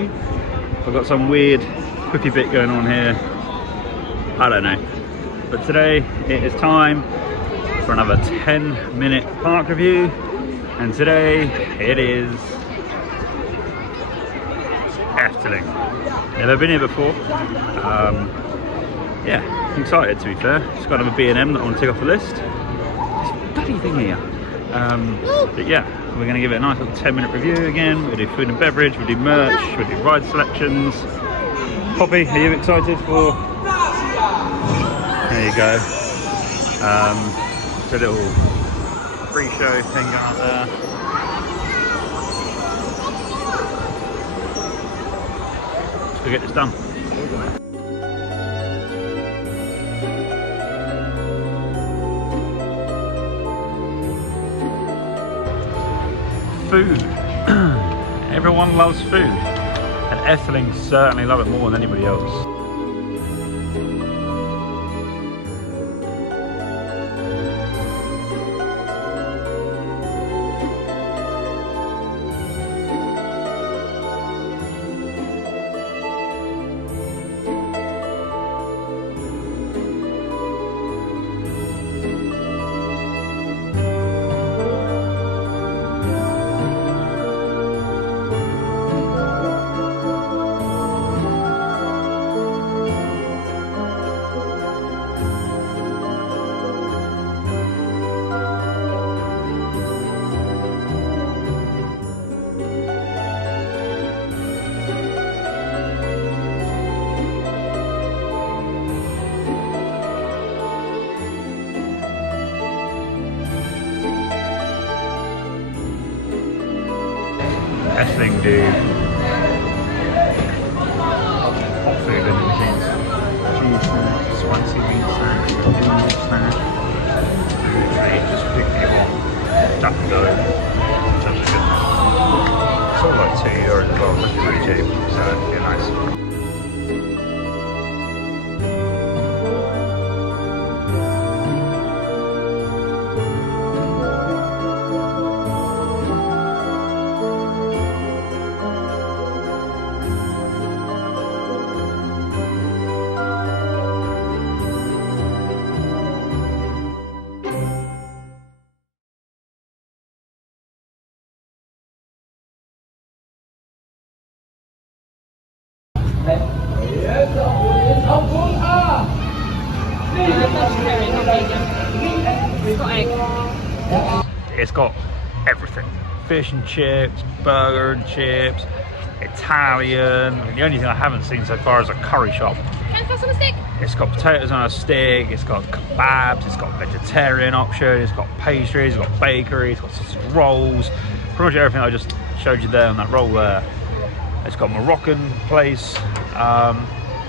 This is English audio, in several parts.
game. I've got some weird whippy bit going on here. I don't know. But today it is time for another 10-minute park review. And today it is Efteling. Never been here before. Yeah, I'm excited to be fair. Just got another B&M that I want to take off the list. This bloody thing here. But yeah, we're going to give it a nice little 10-minute review again. We'll do food and beverage, we'll do merch, we'll do ride selections. Poppy, are you excited for? There you go. It's a little pre-show thing out there. Let's go get this done. Food. Everyone loves food, and Efteling certainly love it more than anybody else. Efteling do hot food vending machines. Cheese snack, spicy meat snack, noodle snack. They just pick me on duck dough, which is good. It's all like €2 as well, which is really cheap, so yeah, nice. It's got everything. Fish and chips, burger and chips, Italian. The only thing I haven't seen so far is a curry shop. Potatoes on a stick? It's got potatoes on a stick, it's got kebabs, it's got vegetarian option, it's got pastries, it's got bakery, it's got sausage rolls. Pretty much everything I just showed you there on that roll there. It's got a Moroccan place.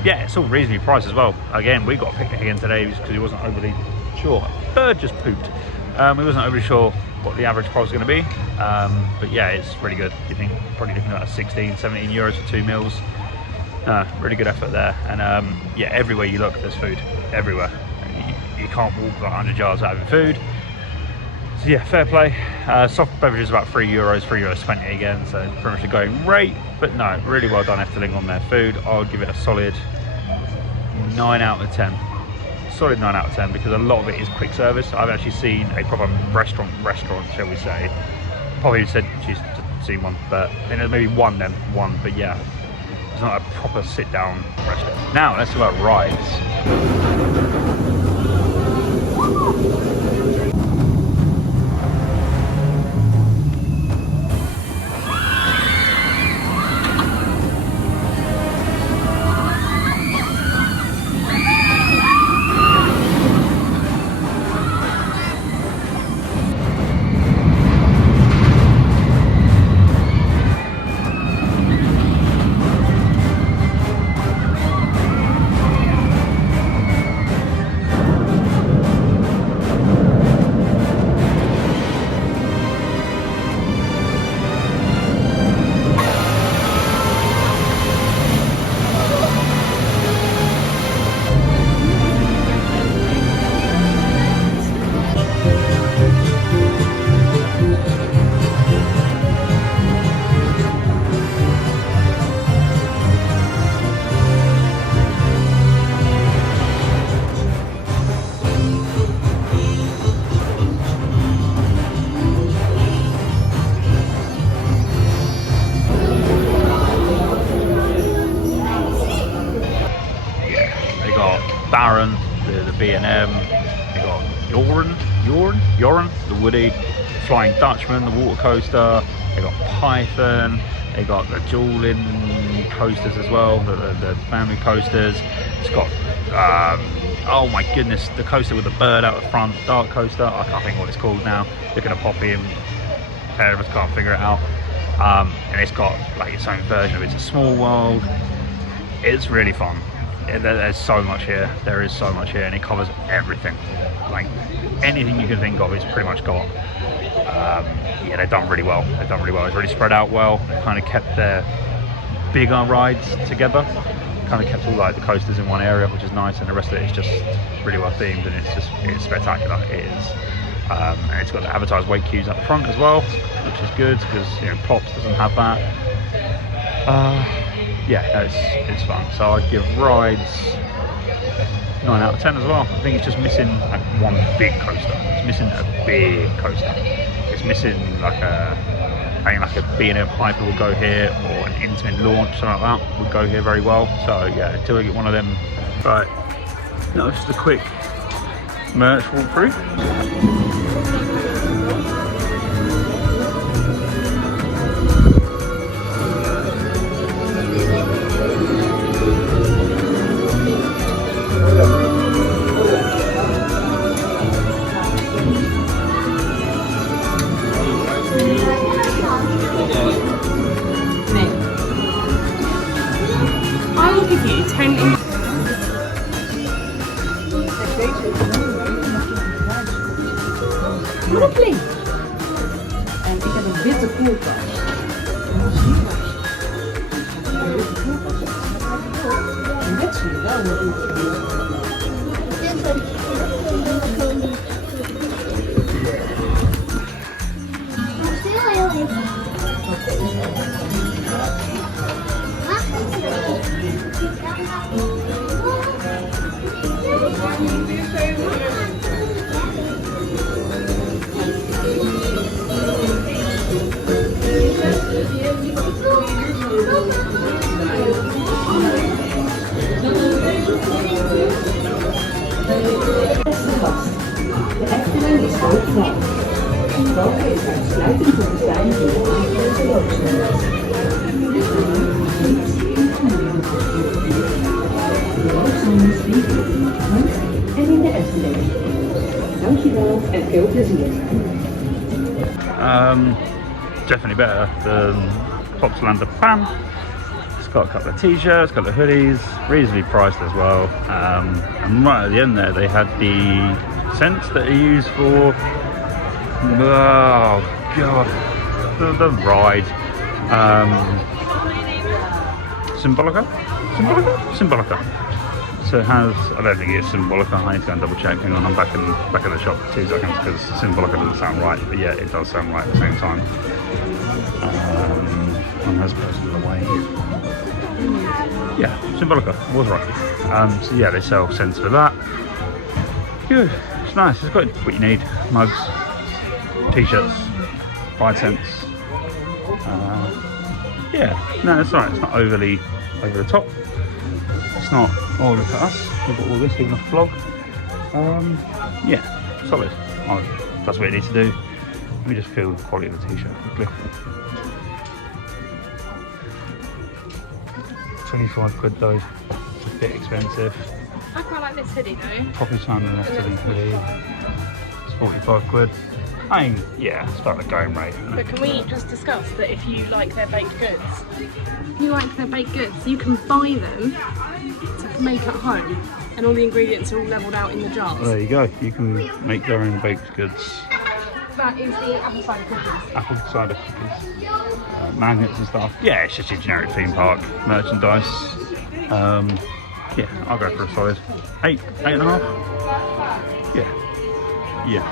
Yeah, it's all reasonably priced as well. Again, we got a picnic again today because he wasn't overly sure. Bird just pooped. We wasn't overly sure what the average price was going to be. But yeah, it's really good. You think probably looking at 16, 17 euros for 2 meals. Really good effort there. And yeah, everywhere you look, there's food. Everywhere. You can't walk like 100 yards without having food. So yeah, fair play. Soft beverages about €3, €3.20 again. So pretty much a going rate. But no, really well done Efteling on their food. I would give it a solid 9 out of 10. Solid 9 out of 10 because a lot of it is quick service. I've actually seen a proper restaurant, shall we say. Probably said she's seen one, but I think there's maybe one, but yeah, it's not a proper sit-down restaurant. Now let's talk about rides. them. They got Joran, the Woody, Flying Dutchman, the water coaster. They got Python. They got the dueling coasters as well, the family coasters. It's got oh my goodness, the coaster with the bird out the front, dark coaster. I can't think what it's called now. Looking at Poppy and a pair of us can't figure it out. And it's got like its own version of it. It's a small world. It's really fun. There's so much here. There is so much here, and it covers everything. Like anything you can think of, it's pretty much got. Yeah, they've done really well. They've done really well. It's really spread out well. They kind of kept their bigger rides together. Kind of kept all like the coasters in one area, which is nice, and the rest of it is just really well themed, and it's spectacular. It is. And it's got the advertised wait queues at the front as well, which is good because, you know, Pops doesn't have that. Yeah, no, it's fun. So I'd give rides 9 out of 10 as well. I think it's just missing like one big coaster. It's missing a big coaster. It's missing like I think like a B&M Hyper will go here, or an Intamin Launch, something like that would go here very well. So yeah, until I get one of them. Right, that was just a quick merch walkthrough. I will give you 10 Lovely. En ik heb een witte koelkast. En dit zie je wel De Efteling is groot klein. Boven is uitsluitend voor de zijn die en in de Efteling. Dankjewel en veel plezier. Definitely better than Pops Land of Pan. It's got a couple of t-shirts, got the hoodies, reasonably priced as well. And right at the end there, they had the scents that are used for, oh god, the ride. Symbolica. So it has, I don't think it's Symbolica. I need to go and double check. Hang on, I'm back in the shop for 2 seconds because Symbolica doesn't sound right, but yeah, it does sound right at the same time. And has posted away. Yeah, Symbolica was right. So yeah, they sell scents for that. Good, it's nice. It's got what you need: mugs, t-shirts, 5 cents. Yeah, no, it's alright. It's not overly over the top. It's not, oh look at us, we've got all this in the vlog. Yeah, solid. Oh, that's what it needs to do. Let me just feel the quality of the t-shirt quickly. 25 quid though, it's a bit expensive. I quite like this hoodie though. Poppy Time and Efteling hoodie, it's 45 quid. I mean, yeah, it's about the going rate. But can we just discuss that if you like their baked goods, you can buy them to make at home, and all the ingredients are all levelled out in the jars. Well, there you go, you can make their own baked goods. That is the apple cider cookies. Apple cider cookies, magnets and stuff. Yeah, it's just your generic theme park merchandise. Yeah, I'll go for a solid 8, 8.5. Yeah.